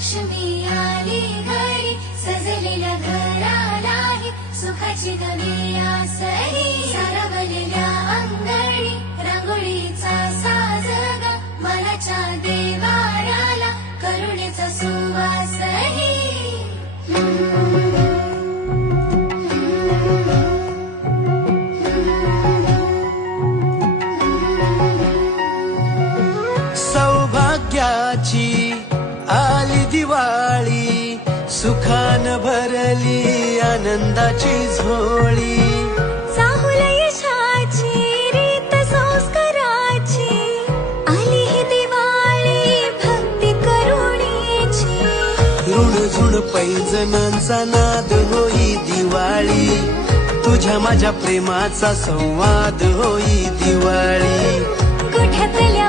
लक्ष्मी आली घरी सजलेल्या घरालाही सुखाची नवी आसही सारवलेल्या अंगणी रांगोळीचा साजग मनाच्या देवाऱ्याला करुणेचा सुवासही सौभाग्याची आली दिवाळी सुखान भरली आनंदाची झोळी चाहुल यशाची रीत संस्काराची आली ही दिवाळी भक्ती करुणेची ऋण झुण पैजणांचा नाद होई दिवाळी तुझ्या माझ्या प्रेमाचा संवाद होई दिवाळी गुढ्यातल्या